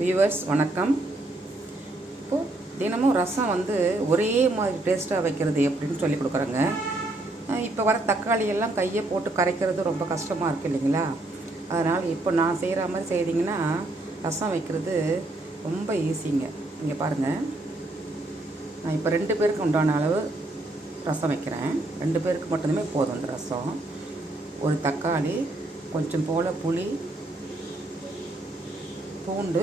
Viewers வணக்கம். இப்போது தினமும் ரசம் ஒரே மாதிரி டேஸ்ட்டாக வைக்கிறது எப்படின்னு சொல்லி கொடுக்குறேங்க. இப்போ வர தக்காளி எல்லாம் கையை போட்டு கரைக்கிறது ரொம்ப கஷ்டமாக இருக்குது இல்லைங்களா? அதனால் இப்போ நான் செய்கிற மாதிரி செய்திங்கன்னா ரசம் வைக்கிறது ரொம்ப ஈஸிங்க. இங்கே பாருங்கள், நான் இப்போ 2 பேருக்கு உண்டான அளவு ரசம் வைக்கிறேன். 2 பேருக்கு மட்டுமே போதும் அந்த ரசம். ஒரு தக்காளி, கொஞ்சம் போல் புளி, பூண்டு,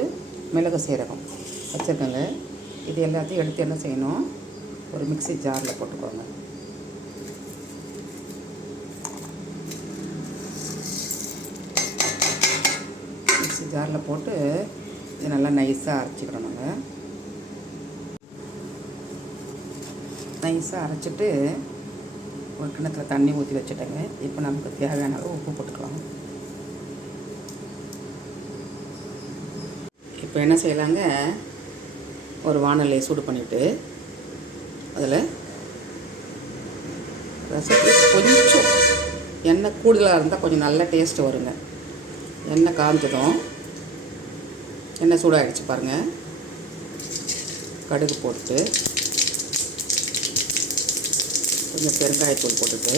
மிளகு, சீரகம் வச்சுருக்கேங்க. இது எல்லாத்தையும் எடுத்து என்ன செய்யணும், ஒரு மிக்ஸி ஜாரில் போட்டுக்கோங்க. மிக்ஸி ஜாரில் போட்டு இது நல்லா நைஸாக அரைச்சிக்கிறோம். நைஸாக அரைச்சிட்டு ஒரு கிணத்துல தண்ணி ஊற்றி வச்சுட்டேங்க. இப்போ நமக்கு தேவையான அளவு உப்பு போட்டுக்கலாம். இப்போ என்ன செய்யலாங்க, ஒரு வாணலியை சூடு பண்ணிவிட்டு அதில் ரசத்துக்கு கொஞ்சம் எண்ணெய் கூடுதலாக இருந்தால் கொஞ்சம் நல்ல டேஸ்ட்டு வருங்க. எண்ணெய் காஞ்சதும், எண்ணெய் சூடாகிடுச்சு பாருங்கள், கடுகு போட்டு கொஞ்சம் பெருங்காயத்தூள் போட்டுட்டு,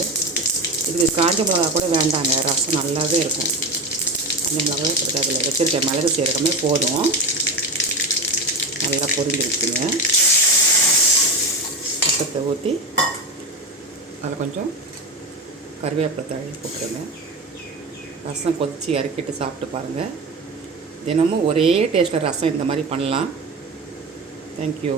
இதுக்கு காஞ்ச மிளகா கூட வேண்டாங்க, ரசம் நல்லாவே இருக்கும். காஞ்ச மிளகாவே அதில் வச்சுருக்கேன். மிளகு சீரகமே போதும். நல்லா பொரிஞ்சிருச்சுங்க. ரசத்தை ஊற்றி அதில் கொஞ்சம் கருவேப்பிலை தழவி போட்டுருங்க. ரசம் கொதித்து இறக்கிட்டு சாப்பிட்டு பாருங்கள். தினமும் ஒரே டேஸ்ட்டில் ரசம் இந்த மாதிரி பண்ணலாம். தேங்க்யூ.